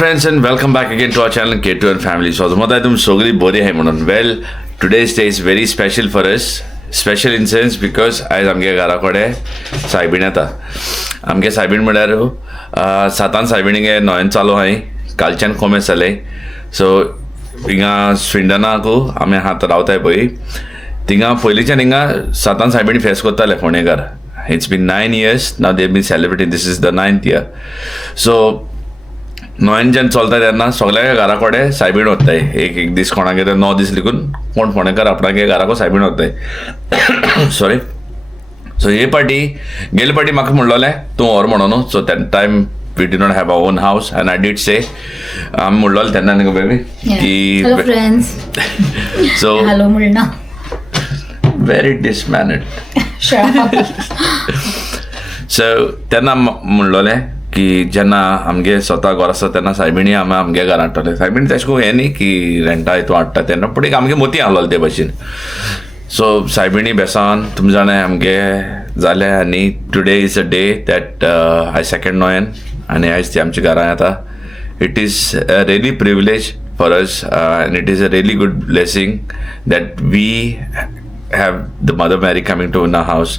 friends and welcome back again to our channel K2 and Family. So तुम्हाला तुम सगळी बरी आहे म्हणून. Well, today's day is very special for us. Special in sense because आज आमगे घराकडे सायबीण येता. आमगे सायबीण म्हळ्यार 7 सायबीणींगे नोयन चालू आहे. कालच्यान कॉमेस जाले. सो हिंगा स्विंडनाकू आमी हात रावताय पळय. थिंगा पयलींच्यान हिंगा 7 सायबीणी फेस करताले फोंडेकार. It's been 9 years now. They've been celebrating. This is the 9th year. So Noyan जेन्ना चलता तेन्ना सगळ्या घरा कडेन सायबीण वताय. एक दीस कोणागे 9 दीस लिखून कोण फोंडेकार आपणागे घराको सायबीण वताय. सॉरी. सो हे पार्टी गेले पार्टी म्हाका म्हणलोलें तूं व्हर म्हणून. सो that time we did not have our own house and I did say आमी म्हणलोलें तेन्ना न्ही बेबी की hello friends. so hello मुळना very dismannered. सो तेन्ना म्हणलोलें की जेन्ना आमगे स्वता घर आसा तेन्ना सायबीणी आमी आमगे घरा हाडटले. सायबीणी तशें करून हें न्ही की रेंटा हितून हाडटा तेन्ना पूण एक आमगे मोती आहलोले ते भशेन. सो सायबीणी बेसान तुमी जाणाय आमगे जाले आनी today is a day that I second नोयन आनी आयज ती आमच्या घरा येता. It is a really privilege for us and it is a really good blessing that we have the Mother Mary coming to our house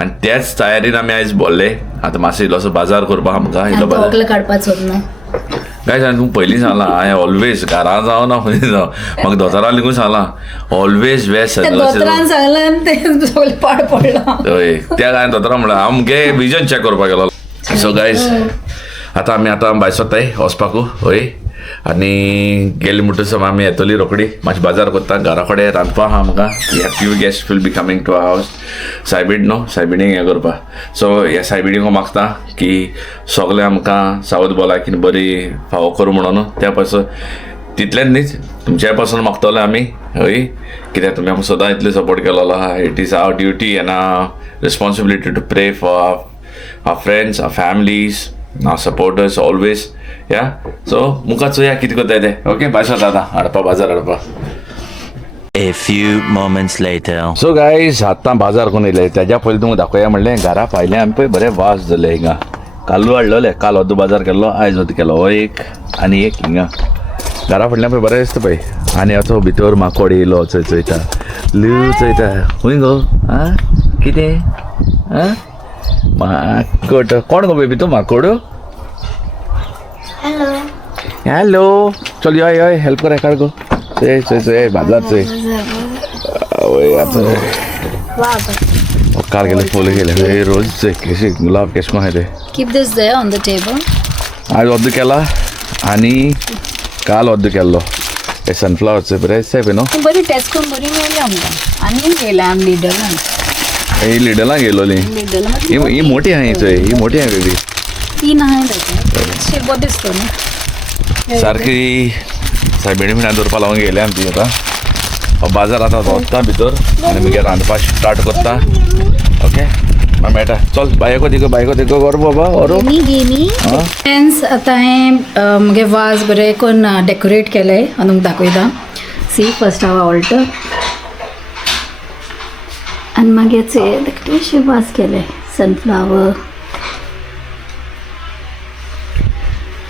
and त्याच तयारीन आमी आयज बोल्ले. आतां मातसो इल्लोसो बाजार करपाक आमकां इल्लो बाजार काडपाचो ना गायज. हांवें तुमकां पयलीं सांगलां हांवें ऑलवेज घरा जावं ना खंय जावं म्हाका दोतोरां लेगून सांगलां ऑलवेज वेर दोतोरान सांगलां आनी तें सगळें पाड पडलां. हय त्या हांवें दोतोरां म्हणलें आमगे विजन चॅक करपाक गेलो. सो गायज आतां आमी भायर सरताय वचपाकू. हय आनी गेली म्हणटच आमी येतली रोखडी मातशी बाजार करता. घरा कडेन रांदपा आहा आमकां. Few guest will be coming to our house. सायबीण न्हू सायबीणीक हें करपा. सो ह्या सायबीणीक हांव मागता की सगळें आमकां सावथ भलायकीन बरी फावो करूं म्हणून. त्या पासून तितलेंच न्हीच तुमच्या पासून मागतले आमी. हय कित्याक तुमी आमकां सदां इतले सपोर्ट केलोलो आहा. It is our duty and our responsibility to pray for our friends our families our supporters always. Yeah so मुखार चोया कितें कोत्ताय ते. ओके बाशा दादा हाडपा बाजार हाडपा. A few moments later. So guys आतां बाजार करून येयले. तेज्या पयलीं तुमकां दाखोवया म्हणलें घरा पायलें आमी पळय बरें वास जाले हिंगा. कालू हाडलोले काल अर्दो बाजार केल्लो आयज अर्दो केलो. हो एक आनी एक हिंगा घरा फाटल्यान पळय बरें दिसता पळय. आनी आतां भितर माकोड येयलो चोयता लू चोयता खूंय गो आं कितें आं माकोड कोण गो बेबी तूं माकोड. हॅलो चल यो यो हेल्प कर एकार गो. चोय चोय चोय बाजार चोय. कार गेले फुलं गेले रोज चोय कशी गुलाब केश कोण ते. keep this there on the table. आज अर्द केला आनी काल अर्द केल्लो. हे सनफ्लावरचे बरें दिसता न्हू. बरी टेस्ट करून बरी मेळ्ळी आमकां. आनी गेल्या आमी लिडलान. ही लिडलां गेलोली. ही मोठी आहाय चोय ही मोठी आहाय बेबी. तीन आहाय ताचे शेंबो दिसतो न्ही सारकी सायबीणी म्हणून दवरपा लागून गेले आमची आतां. बाजार आतां वता भितर आनी मागीर रांदपा स्टार्ट करता. ओके मागीर मेळटा. चल बायको दिको कर बाबा ओरो. फ्रेंड्स आतां हांवें म्हगे वाज बरें करून डेकोरेट केले आनी दाखयता. सी फर्स्ट हांव ऑल्टर आनी मागीर धाकटेशे वाज केले सनफ्लावर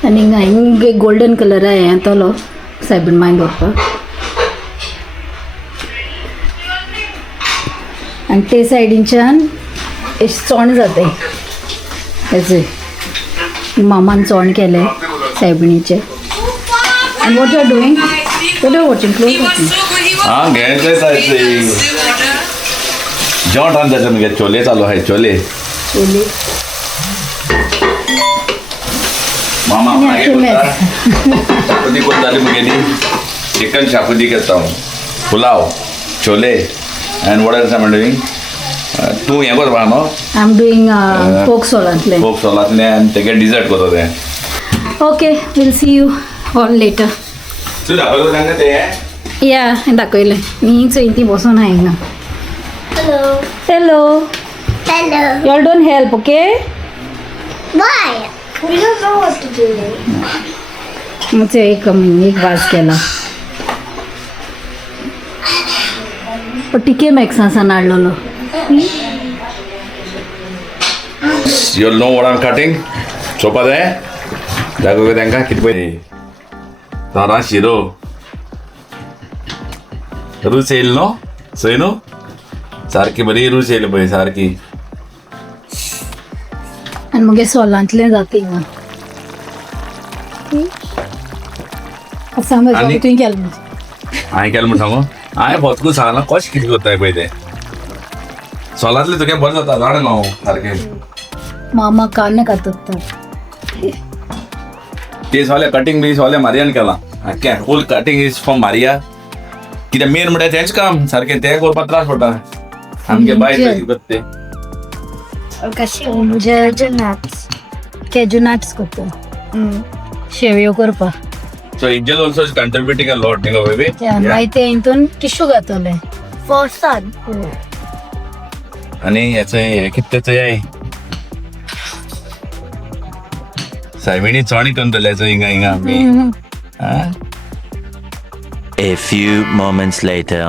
आनी हिंगा गोल्डन कलर हें येतलो सायबीण मागीर दवरपाक. आनी ते सायडीच्यान चोण जाताय हेजे मामान चोण केले सायबिणीचे. आनी what you are doing what are watching close watching. हां घेतले जेवण रांदता मगे चोले चालू आहाय चोले. चोले मामा शाकोती कोण जाली मुगेली. चिकन शाकोती करता pulao chole and what else I am doing. तूं हें करपा न्हू. आय एम डुईंग फोक सोलांतले. फोक सोलांतले आनी तेगे डिजर्ट करता तें. Okay will see you all later. तूं दाखयलो तांकां तें. या हांवें दाखयलें. ही चोयती बसून आहाय हिंगा. Hello you all don't help okay. Why? We don't know what to do. मग एक वाज केला. पण टिके मॅक्सासान हाडलेलो. You'll know what I'm cutting. चोपा तें दाखव त्यांना किती पहिले तोरा शिरो रूच येईल नो सोय नो सारखी बरी रूच येईल पळय सारखी आनी मुगे सोलांतलें जाता हिंगा सांग आनी? तुवें केलें हांवें केलें म्हण सांगू हांवें फतकू सांगना कशें कितें कोत्ताय पळय तें सोलांतलें तुगे बरें जाता जाणा न्हू सारकें मामा कान कातता ते सोगलें कटींग बी सोगलें मारयान केलां आख्खें फूल कटींग इज फ्रॉम मारया कित्याक मेन म्हणल्यार तेंच काम सारकें तें करपाक त्रास पडटा आमगे बाय करता तें कशें जे नट्स कॅजू नट्स करता शेवयो करपा So Angel also is contributing a lot, you know, baby. मागीर ते हितून टिश्यू घातले For sun. आणि याचं हे कितचं आहे सायबिणी चोणी करून दवरल्याचं हिंगा हिंगा आमी हा A few moments later.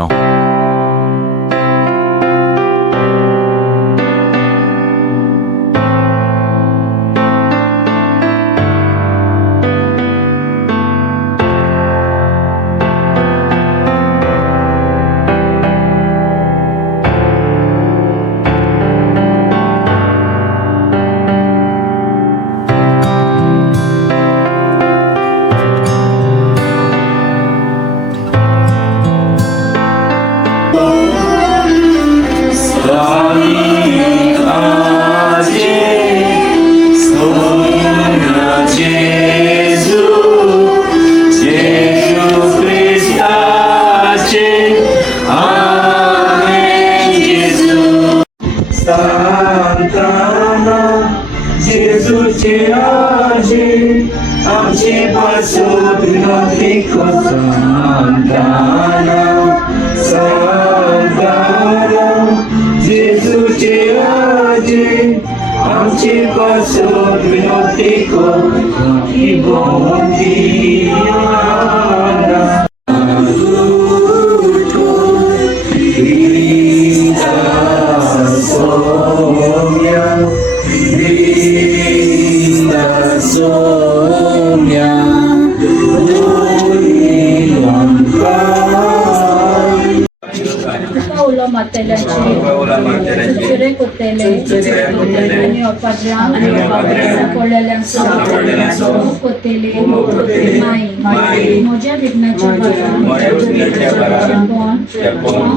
म्हज्या विघ्नाच्या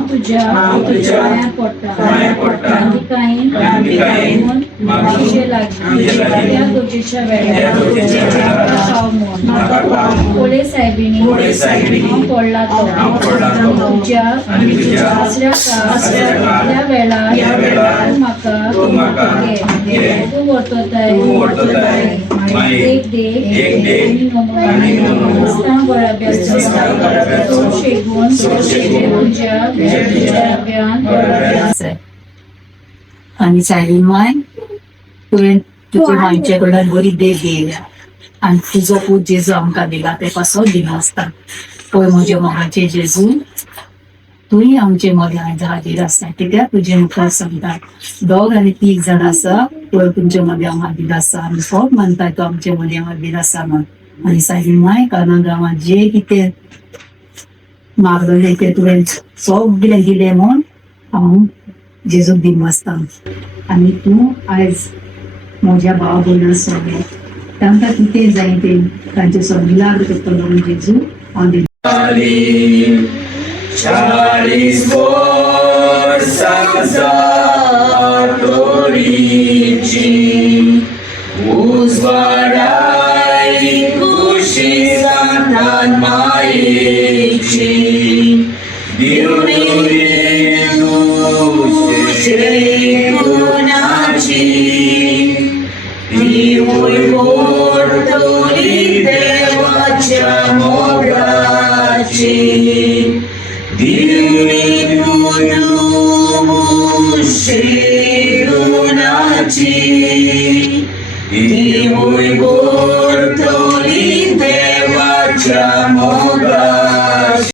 तुझ्या पांयां पडटा मागीचे लागीं त्या गरजेच्या वेळार कोळे सायबिणी हांव पडला तो तुज्या त्या वेळार तूं म्हाका तूं वर्तताय एक देख आनी नमस्कार गोळाब्याचो शेगून तुज्या आणि सायडीन माय तुवें तुजे मांयचे कडल्यान बरी देख घेयल्या आनी तुजो पूत जेजू आमकां दिला ते कसो दिन आसता पळय म्हज्या मोगाचे जेजू तुय आमचे मदें हाजीर आसता कित्याक तुजे मुखार सांगता दोग आनी तीग जाण आसा पळय तुमचे मदें हांव हाजीर आसा आनी खूब मानता तो आमचे मदें हाजीर आसा म्हण आनी सायडीन माय काना गांवांत जे कितें मागलें तें तुवें सगळें दिलें म्हूण हांव जेजूक दिमसता आनी तूं आयज म्हज्या भाव भयणां सगळे तांकां कितें जाय तें तांचे सगळे लाग करतलो म्हूण जेजू हांव दिता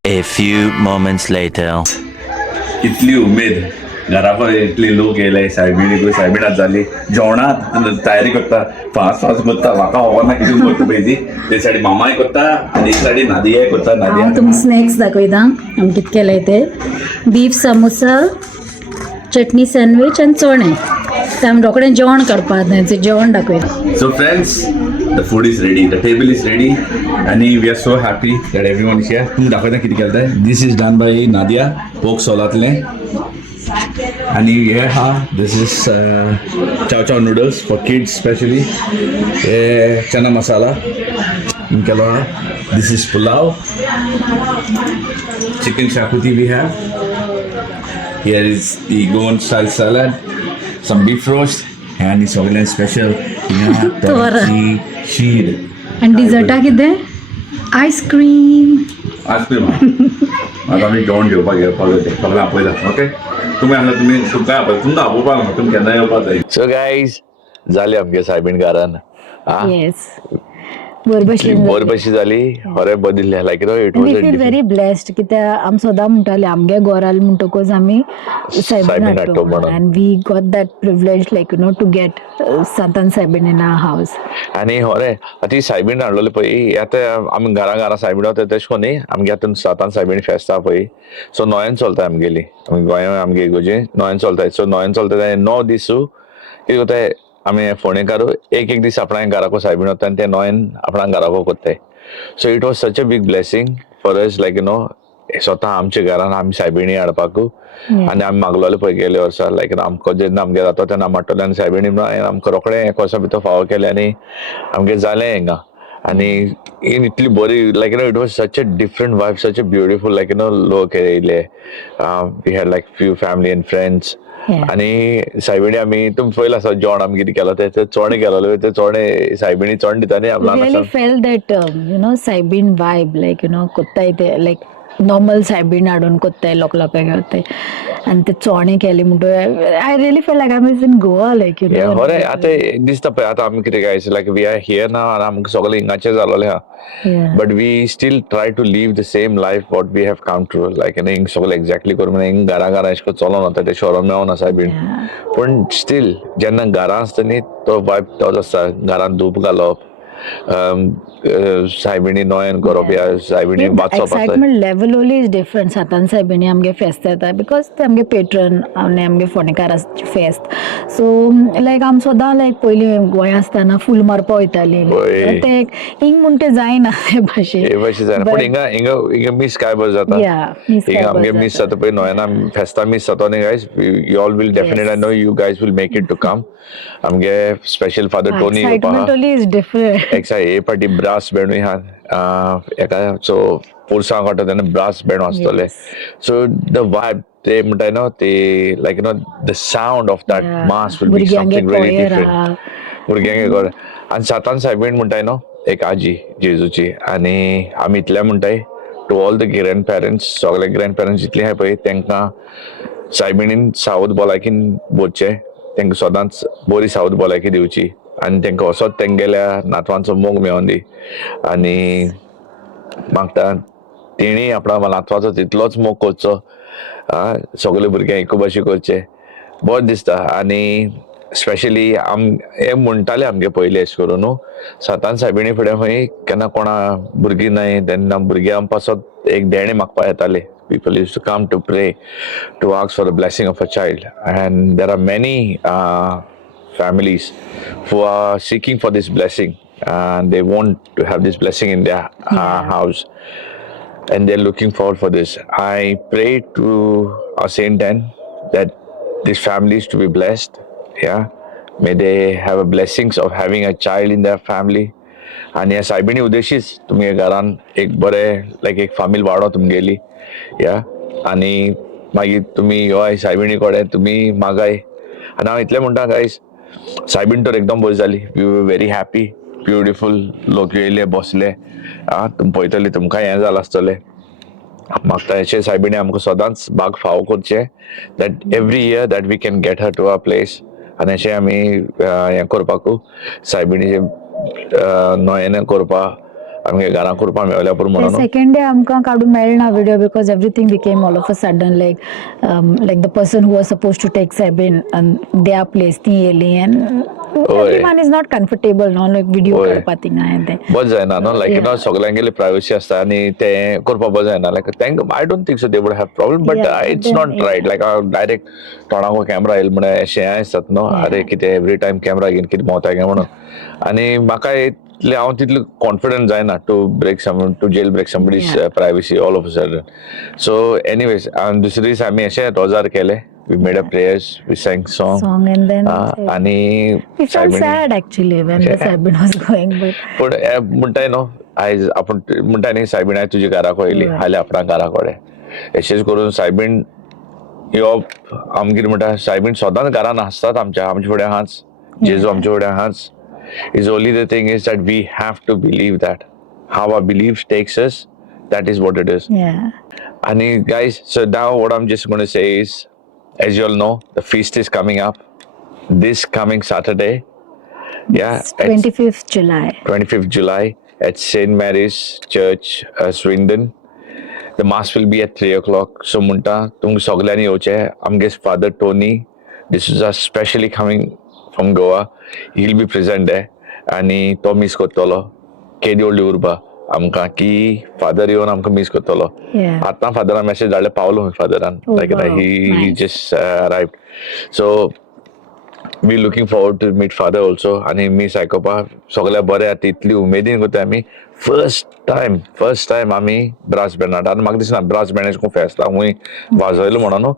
A few moments later. इतली उमेद घरा पण इतले लोक येयले सायबिणात जाली जेवणात तयारी करता फास्ट करता म्हाका खबर ना कितें करता पळय ते सायडी मामाय करता आनी एक सायडी नादियाय करता हांव नादिया तुमकां स्नॅक्स दाखयता हांवें कितें केलें ते बीफ समोसा चटणी सँडवीच आनी चणे ते आमी रोखडें जेवण काडपाक तें जेवण दाखयता So friends, the food is ready, the table is ready, and we are so happy that everyone is here. तुम दाखवता किती केलता? This is done by Nadia, pork solatले. आणि हे हा, this is chow chow noodles for kids especially. हे चना मसाला. केलो हा. This is pulao. Chicken shakuti we have. Here is the Goan style salad, some beef roast, and it's Sogland special. तोराची शीर आनी डिजर्टा कितें ice cream ice cream आता आमी जेवण घेवपाक येवपाक सगळें आपयता ओके तुमी हांगा तुमी तुमकां आपयता तुमकां आपोवपाक ना तुमी केन्ना येवपाक जाय सो गायज जाली आमगे सायबीण घरान येस बरोबर बशी जाली बरें बदिल्लें like it we feel very blessed कित्याक आमी सदां म्हणटाले आमगे घोर आले म्हणटकूच आमी सायबीण हाडटो म्हणून and we got that privilege like to get सातान सायबीण इन आवर हावस आनी हरे ती सायबीण हाडलेली पळय आतां आमी घरा सायबीण वता तशें कोन्नी आमगे आतां सातान सायबीण फेस्त आहा पळय सो न्हंयेन चलता आमगेली गोंयान आमगे इगोर्जी न्हंयेन चलताय सो न्हंयेन चलता 9 दीस कितें कोताय आमी फोंडेकारू एक दीस आपणाक घराको सायबीण वता आनी ते न्हंयेन आपणाक घराको कोत्ताय सो इट वॉज सच अ बीग ब्लेसिंग फॉर अस लायक स्वता आमच्या घरान आमी सायबिणी हाडपाकू आनी आमी मागलोले पळय गेले वर्सा लायक आमकां जेन्ना आमगे जाता तेन्ना माट्टोले आनी सायबिणी आमकां रोखडें एक वर्सा भितर फावो केले आनी आमगे जालें हिंगा आनी इन इतली बरी like it was such a different vibe such a beautiful like लोक येयले we had like few family and friends आनी सायबिणी आमी तुमी पयलें आसा जेवण आमी कितें केलो ते चोणे केलोले ते चोणे सायबिणी चोण दिता न्ही really felt that सायबीण vibe like कोत्ताय ते like नॉर्मल सायबीण हाडून कोत्ताय लोकांक घेताय आनी ते चोणे केले म्हणटो I really feel like I in Goa like बरें आतां दिसता पळय आतां आमी कितें guys like we are here ना आनी आमकां सगळें हिंगाचें जालोलें आहा but we still try to live the same life what we have come to like हिंग सगळें एक्झॅक्टली करून हिंग घरा एशें कोन्न चलोन वता ते शहरान मेळोना सायबीण पूण स्टील जेन्ना घरा आसता न्ही तो वायब तोच आसता घरान धूप घालप सायबिणी न्हंयेन करप या सायबिणी वाचप एक्साइटमेंट लेवल ओली इज डिफरंट सातान सायबिणी आमगे फेस्त येता बिकॉज ते आमगे पेट्रन आनी आमगे फोंडेकार फेस्त सो लायक आमी सदां लायक पयलीं गोंया आसतना फूल मारपा वयतालीं ते हिंग म्हूण ते जायना ते भाशेन पूण हिंगा मीस काय बरें जाता हिंगा आमगे मीस जाता पळय न्हंयेन फेस्ता मीस जाता न्ही guys you all will definite I know you guys will make it to come आमगे स्पेशल फादर टोनी एक्साइटमेंट ओली इज डिफरंट हे पाटी ब्रास बँड एका सो पुरसां काडटा तेन्ना ब्रास बँड वाजतले सो द वायब ते म्हणटाय न्हू ते like the sound of that mass will be something very different भुरग्यांगे घर आनी सातान सायबीण म्हणटाय न्हू एक आजी जेजूची आनी आमी इतले म्हणटाय to all the grandparents सगळे ग्रँड पेरंट्स जितले आहाय पळय तांकां सायबिणीन सावध भलायकीन बोरचें तांकां सदांच बरी सावध भलायकी दिवची आनी तांकां असोच तेंगेल्या नातवांचो मोग मेळोन दी आनी मागता तेणी आपणा नातवाचो तितलोच मोग करचो सगळे भुरगे एक भाशे करचे बरें दिसता आनी स्पेशली हे म्हणटाले आमगे पयले अशें करून न्हू सातान सायबिणी फुडें खंय केन्ना कोणा भुरगीं न्हय तेन्ना भुरग्यां पासत एक देणे मागपा येताले people used to come to pray to ask for the blessing of a child and there are many families who are seeking for this blessing and they want to have this blessing in their house and they're looking forward for this. I pray to our Saint Dan that these families to be blessed. May they have a blessings of having a child in their family. आणि ह्या सायबिणी उद्देशीच तुमगे घरान एक बरें लायक एक फामील वाडो तुमगेली आनी मागीर तुमी योय सायबिणी कडेन तुमी मागाय आनी हांव इतलें म्हणटा गायज सायबीण तर एकदम बरी जाली we were very happy beautiful लोक येयले बसले तुमी पळयतले तुमकां हें जालां आसतलें म्हाका हेचे सायबिणी आमकां सदांच बाग फावो करचे that every year that we can get her to our place आनी अशें आमी हें करपाकू सायबिणीचे न्हंयेन करपा आमगे घरा करपा मेळ्ळ्या पुरो म्हणून सेकंड डे आमकां काडूंक मेळना video because everything became all of a sudden like the person who was suppose to take सेबीन देर प्लेस ती येयली and everyone is not comfortable no like video होय. काडपा थिंगा एंड ते बस जायना न्हू लायक यू नो सगळ्यांगेली प्रायवसी आसता आनी ते करपा बस जायना like thank I don't think so they would have problem but Yeah, it's then, not right like direct तोंडाको camera येयलो म्हण अशें आसतात न्हू अरे कितें एवरी टायम कॅमेरा घेवन कितें भोंवता गे म्हणून आनी म्हाका इतले हांव तितलो कॉन्फिडंट जायना to break some to jail break somebody's privacy all of a sudden so anyways दुसरे दीस आमी अशें रोजार केले we made a prayers we sang song song and then आनी we felt sad actually when the Sabin was going but पूण म्हणटाय न्हू आयज आपूण म्हणटाय न्ही सायबीण आयज तुज्या घरा येयली हाल्या आपणा घरा कोडे अशेंच करून सायबीण येवप आमी कितें म्हणटा सायबीण सदांच घरान आसतात आमच्या फुडें आहाच जेजू आमच्या फुडें आहाच is only the thing is that we have to believe that how our belief takes us that is what it is आणि guys so now what I am just going to say is as you all know the feast is coming up this coming Saturday it's 25th July 25th July at St. Mary's Church, Swindon. The mass will be at 3 o'clock. So munta tum soglani yoche. Amges father Tony. This is specially coming from Goa. He'll be present there. Ani to miss kotolo. Kedi oldi urba. आमकां की father येवन आमकां miss करतलो आतां फादरान message धाडले पावलो फादरान like he just arrived so we looking forward to meet father also आनी मिस आयकोपा सगळें बरें आतां इतली उमेदीन करता आमी फर्स्ट टायम आमी ब्रास बँड आनी म्हाका दिसना ब्रास बँड कोण फेस्तां खूंय वाजयलो म्हणून न्हू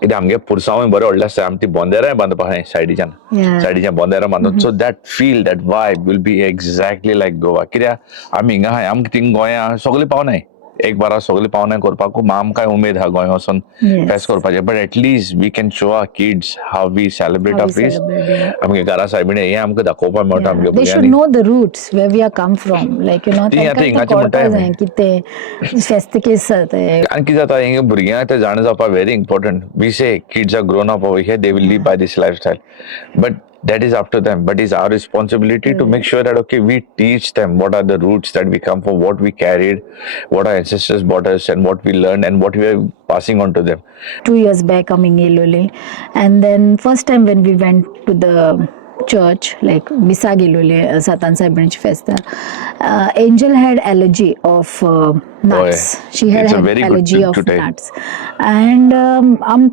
कित्याक आमगे पुरसांवूय बरें व्हडलें आसता आमी ती बोंदेराय बांदपा आहाय सायडीच्यान बोंदेरां बांदून so that feel that vibe will be exactly like Goa कित्याक आमी हिंगा आहाय आमकां थिंग गोंयां सगळीं पावनाय एक बारा सगळीं पावनाय करपाक आमकां उमेद आहा गोंय वचून फेस्त करपाचें but at least we can show our kids how we celebrate our feast आमगे घरा सायबीण हें आमकां दाखोवपाक मेळटा आमगे they should know the roots where we are come from like you know तांकां कळपाक जाय की ते फेस्त केस जाता आनी कितें जाता हिंगा भुरग्यांक तें जाण जावपाक very important we say kids are grown up over here they will live by this lifestyle but that is up to them but it's our responsibility to make sure that okay we teach them what are the roots that we come from what we carried what our ancestors brought us and what we learned and what we are passing on to them 2 years back coming Ilole and then first time when we went to the church like Bisag Ilole Satan Saibinchi festa Angel had allergy of nuts she had allergy of nuts and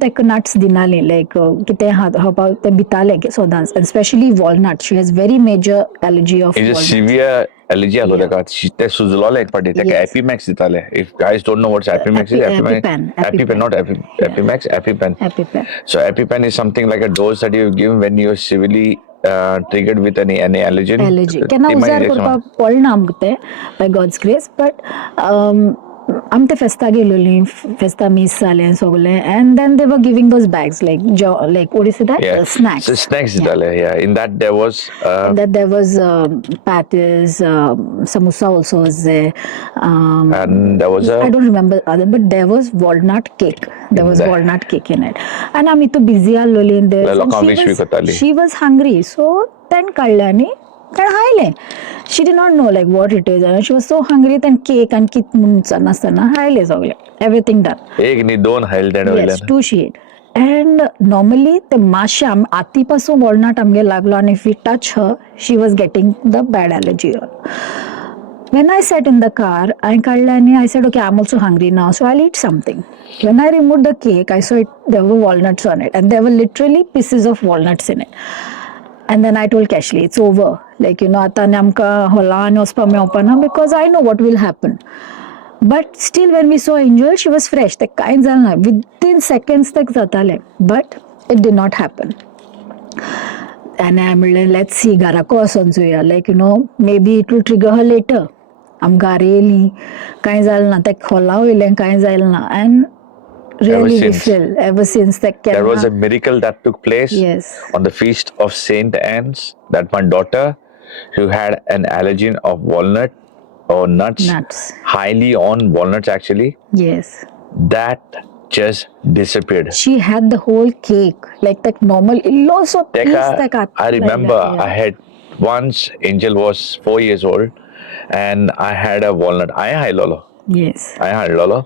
tek nuts dinale like kite hapa te bitale sodans especially walnuts she has very major allergy of it's a severe allergy आलो तेका ते सुजलोले एक पाटी तेका Epimax दिताले if guys don't know what's Epimax is EpiPen not Epimax EpiPen so epipen is something like a dose that you give when you are severely triggered with any allergen केन्ना उजार करपाक पडना आमकां by God's grace but आमी ते फेस्ता गेलोली फेस्ता miss जालें सगळें and then they were giving those bags like what is that snacks so snacks दिताले in that there was patties samosa also was there and there was I don't remember other but there was walnut cake walnut cake in it and आमी तो busy आलोली in there she was hungry so then कळ्ळानी हायलें she did not know like what it is and she was so hungry then cake and kit म्हणून नासतना हायलें सगळें everything done एक न्ही दोन हायल yes 2 she ate and normally ते मातशें आती पासून वॉलनट आमगे लागलो and if we touch her she was getting the bad allergy when I sat in the car I kallani I said okay I'm also hungry now so I'll eat something when I removed the cake I saw it there were walnuts on it and there were literally pieces of walnuts in it and then I told Cashley it's over like you know आता आमकां होला आनी वचपाक मेळपा ना because I know what will happen but still when we saw Angel she was fresh ते कांय जालें ना within seconds तेक जातालें but it did not happen and I म्हणलें let's see घराको वचोन चोया like you know maybe it will trigger her later आम घरा येयलीं कांय जालें ना तेक होला वयलें कांय जालें ना and really we feel ever since that there was a miracle that took place on the feast of Saint Anne's that my daughter who had an allergen of walnut or nuts highly on walnuts actually that just disappeared she had the whole cake like that normal lots of piece I remember I had once Angel was 4 years old and I had a walnut. I हायलोलो. Yes. I हाडलोलो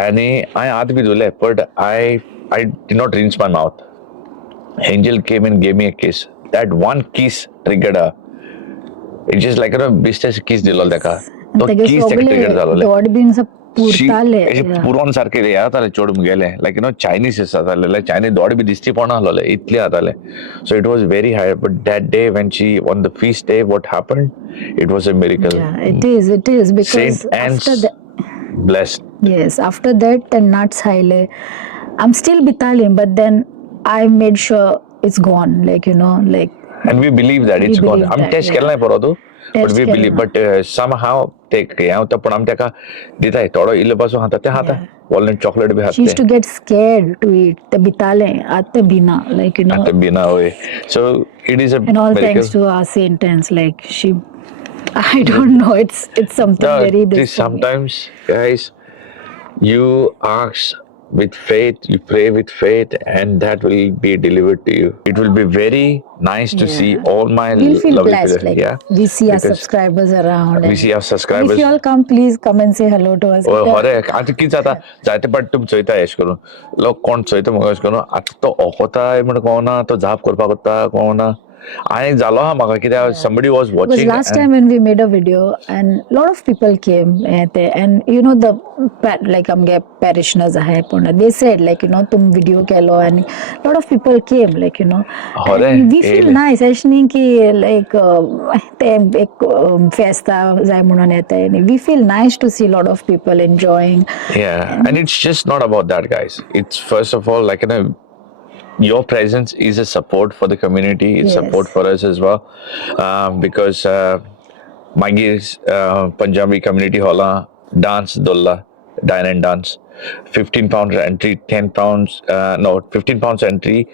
आणि I आत बी धुले, but I did not rinse my mouth. Angel came and gave me a kiss. That one kiss triggered her. It's just like a business kiss दिलो तेका. तो तेगे kiss तेका trigger सगळे झालोले. डॉट बीन सब पुरताले. पुरोन सारखे येताले चोडून गेले, like Chinese जाताले, like Chinese दोड बी दिसती पडना आलोले, इतले जाताले. So it was very high, but that day when she on the feast day, what happened? It was a miracle. Yeah, it is because Saint Anne's after that, blessed. yes, after that the nuts haile. I'm still bitalim, but then I made sure it's gone. Like like And we believe that We it's gone. believe I'm that, test yeah. केलं नाही परत but Test we केलं believe. ना. But somehow ते या होतं पण आम त्याका दिताय थोडं इल्ल पासून हातात ते हाता walnut chocolate बी she used to हाते get scared to eat the bitale at the bina, like आता बिना होय. So it is a and all miracle. thanks to our saintess. Like she, I don't know. It's something No, very see, this for me. sometimes, guys, you ask with faith, you pray with faith, and that will be delivered to you. It will be very nice to see all my We'll feel lovely blessed. people. Like Yeah, we see our because subscribers around. we and- see our and subscribers. if you all come, please come and say hello to us. हरे आता किती जाता जायते पण तुम चोयता एश करून लोक कोण चोयता मग एश करून आता तो ओकोता म्हण कोणा तो झाप करपाक कोता कोणा आणि जालो हा म्हाका कित्याक somebody was Because watching last and- time when we made a video and a lot of people came and the like amge parishioners hai purna they said like tum video kelo and a lot of people came like Hore, and we feel ele. nice actually ki like te ek festa jai munon yete we feel nice to see a lot of people enjoying. Yeah, and it's just not about that, guys. It's first of all like your presence is a support for the community. It's Yes. support for us as well, because Magis Punjabi community hola dance dolla dine and dance. 15 pounds entry, 10 pounds, 15 pounds entry.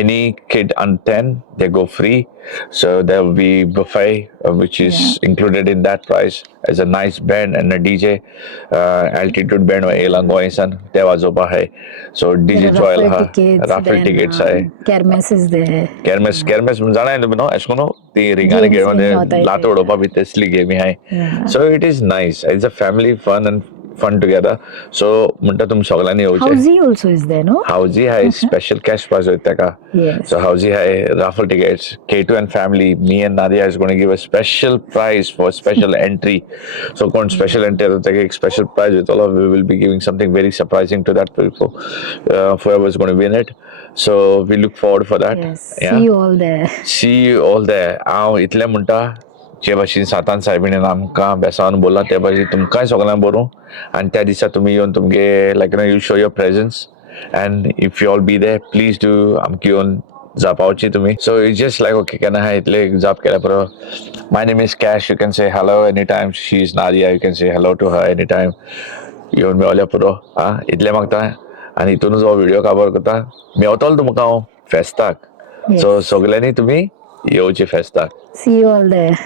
Any kid under 10, they go free. So there will be buffet, which is included in that price, as a nice band and a DJ, altitude band wa elang goisan, there was over high. So DJ Joel ha, raffle tickets hai. Kermes is there. Kermes जाना है तुम ऐसको ती रिंगाने Games game नहीं होता है लातो फिर। उड़ोपा भी तेसली game है. Yeah. So it is nice. It's a family fun and fun together. So म्हणता तुम सगळ्यांनी येऊचे. Housie also is there, no? Housie है special cash prize होता का. Yes. So Housie है raffle tickets. K2 and family, me and Nadia is going to give a special prize for special entry. So कौन special entry होता है एक special prize with all of we will be giving something very surprising to that people. Whoever is going to win it. So we look forward for that. Yes. Yeah. See you all there. See you all there. हांव इतले म्हणटा जे भाशेन सातान साहेबिणीन आमकां बेसावन बोला ते भाशेन तुमकांय सगळ्यांक बरों आनी त्या दिसा तुमी येवन तुमगे like you show your presence and if you all be there please do आमकां येवन जापावची तुमी so it's just like okay केन्ना हा इतले जाप केल्या पुरो my name is Cash you can say hello any time she is Nadia you can say hello to her any time येवन मेवल्या पुरो आं इतले मागता आनी हितूनच हो व्हिडिओ काबर करता मेवतलो तुमकां हांव फेस्ताक Yes. सो सगल्यांनी तुमी येवचे फेस्ताक See you all there.